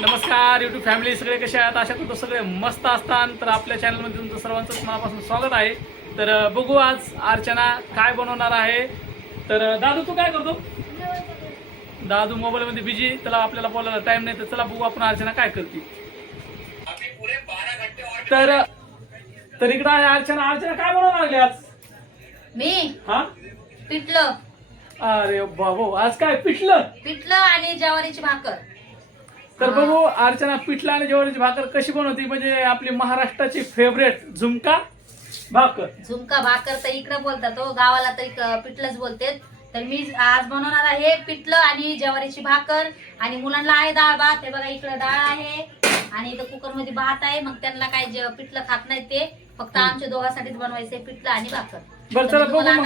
नमस्कार YouTube family सगळे कसे आहेत? अशा तुमचं सगळे मस्त असतात तर आपल्या चॅनलमध्ये तुमचं सर्वांचंच मनापासून स्वागत आहे. तर बघू आज अर्चना काय बनवणार आहे. तर दादू तू काय करतो? दादू मोबाईलमध्ये बिजी त्याला आपल्याला बोलायला टाइम नाही तर चला बघू आपण अर्चना काय करते. तर तर इकडं आहे अर्चना. अर्चना काय बनवणार आहे आज? मी? हा? पिठलं. अरे बाबू आज काय? पिठलं? पिठलं आणि ज्वारीची भाकर. तर बघू अर्चना पिठलं आणि ज्वारीची भाकर कशी बनवती? म्हणजे आपली महाराष्ट्राची फेवरेट झुमका भाकर. झुमका भाकर तर इकडे बोलतात तो गावाला तर पिठलंच बोलते तर मी आज बनवणार आहे पिठलं आणि ज्वारीची भाकर आणि मुलांना आहे डाळ भात. हे बघा इकडे डाळ आहे आणि इथं कुकरमध्ये भात आहे. मग त्यांना काय पिठलं खात नाही ते फक्त आमच्या दोघांसाठीच बनवायचंय पिठलं आणि भाकर.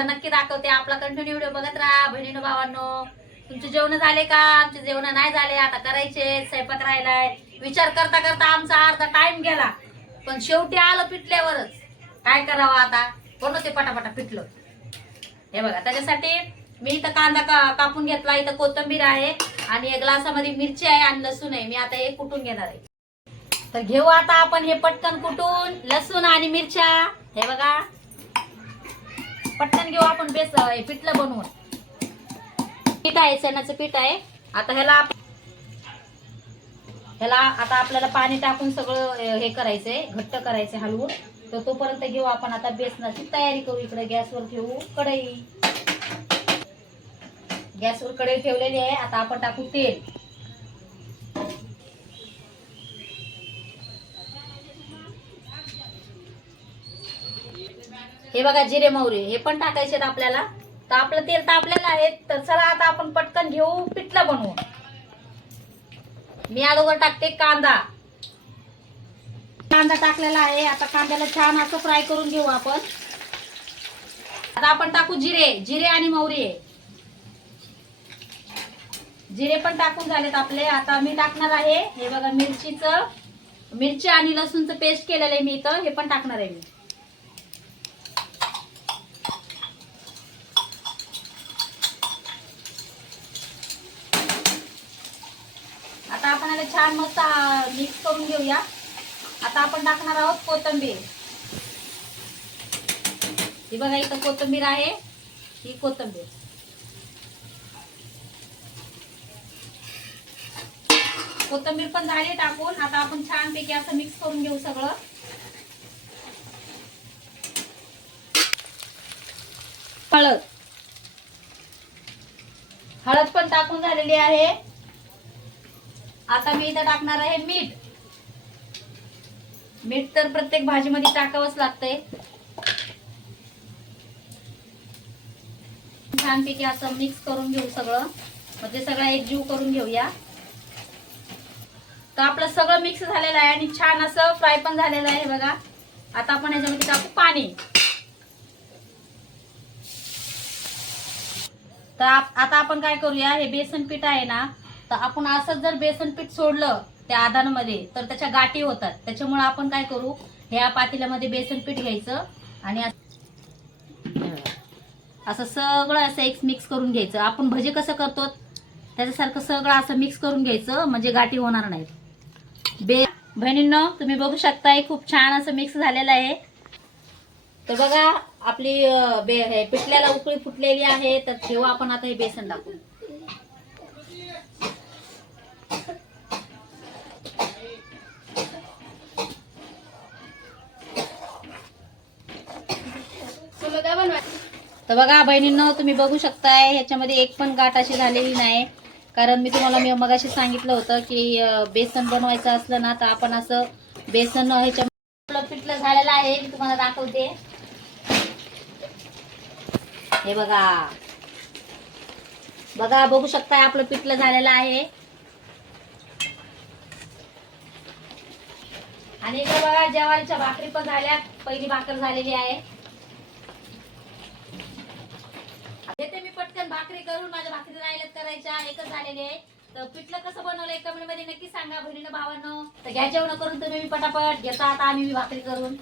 नक्की दाखवते. आपला कंटिन्यू व्हिडिओ बघत राहा बहिणीनो भावांनो. तुमचे जेवण झाले का? आमचे जेवण नाही झाले. आता करायचे स्वयंपाक राहिलाय. विचार करता करता आमचा अर्धा टाइम गेला. पण शेवटी आलं पिटल्यावरच. काय करावं आता? बनवते पटापटा पिटलं? हे बघा त्याच्यासाठी मी इथं कांदा का कापून घेतला. इथं कोथिंबीर आहे आणि एक ग्लासामध्ये मिरची आहे आणि लसूण आहे. मी आता हे कुटून घेणार आहे. तर घेऊ आता आपण हे पटकन कुटून. लसूण आणि मिरच्या. हे बघा. पटकन घेऊ आपण बेस हे पिठलं बनवून. पीठ आहे शेणाचं पीठ आहे. आता ह्याला ह्याला आता आपल्याला पाणी टाकून सगळं हे करायचंय घट्ट करायचंय हलवून. तर तोपर्यंत घेऊ आपण आता बेसनाची तयारी करू. इकडे गॅसवर ठेवू कढई. गॅसवर कढई ठेवलेली आहे. आता आपण टाकू तेल. हे बघा जिरे मोहरी हे पण टाकायचे आहेत आपल्याला. तर आपलं तेल तापलेलं आहे तर चला आता आपण पटकन घेऊ पिठलं बनवून. मी अगोदर टाकते कांदा. कांदा टाकलेला आहे आता कांद्याला छान असं फ्राय करून घेऊ आपण. आता आपण टाकू जिरे जिरे आणि मोहरी जिरे पण टाकून झालेत आपले. आता मी टाकणार आहे हे बघा मिरचीचं. मिरची आणि लसूणचं पेस्ट केलेलं आहे मी इथं हे पण टाकणार आहे मी आता आपण आता छान मस्त मिक्स करून घेऊया. आता आपण टाकणार आहोत कोथिंबीर. ही बघा इथं कोथिंबीर आहे. ही कोथिंबीर. कोथिंबीर पण झाली टाकून. आता आपण छान पैकी असं मिक्स करून घेऊ सगळं. हळद. हळद पण टाकून झालेली आहे. आता मी इथं टाकणार आहे मीठ. मीठ तर प्रत्येक भाजीमध्ये टाकावंच लागतंय. छानपैकी असं मिक्स करून घेऊ सगळं. म्हणजे सगळं एकजीव करून घेऊया. तर आपलं सगळं मिक्स झालेलं आहे आणि छान असं फ्राय पण झालेलं आहे बघा. आता आपण याच्यामध्ये टाकू पाणी. तर आता आपण काय करूया हे बेसन पीठ आहे ना तर आपण असंच जर बेसन पीठ सोडलं त्या आदानमध्ये तर त्याच्या गाठी होतात. त्याच्यामुळे आपण काय करू? ह्या पातेल्यामध्ये बेसन पीठ घ्यायचं आणि असं- सगळं असं एक मिक्स करून घ्यायचं. आपण भजे कसं करतो? त्याच्यासारखं सगळं असं मिक्स करून घ्यायचं म्हणजे गाठी होणार नाहीत बे बहिणींनो तुम्ही बघू शकताय खूप छान असं मिक्स झालेलं आहे. तर बघा आपली बे हे पिठल्याला उकळी फुटलेली आहे तर तेव्हा आपण आता हे बेसन टाकू तर बघा बहिणींनो तुम्ही बघू शकताय ह्याच्यामध्ये एक पण गाठ अशी झालेली नाही. कारण मी तुम्हाला मी मगाशी सांगितलं होतं की बेसन बनवायचं असलं ना तर आपण असं बेसन ह्याच्या आपलं पिठलं झालेलं आहे मी तुम्हाला दाखवते. हे बघा. बघा बघू शकताय आपलं पिठलं झालेलं आहे. आणि इकडे बघा ज्वारीच्या भाकरी पण झाल्या पहिली भाकर झालेली आहे. येते मी पटकन भाकरी करून माझ्या भाकरी राहिल्यात करायच्या एकच झालेली आहे. तर पिठलं कसं बनवलंय कमेंटमध्ये नक्की सांगा बहिणीनं भावानं. तर घ्या जेवण करून तुम्ही पटापट. घेता आता आम्ही मी भाकरी करून.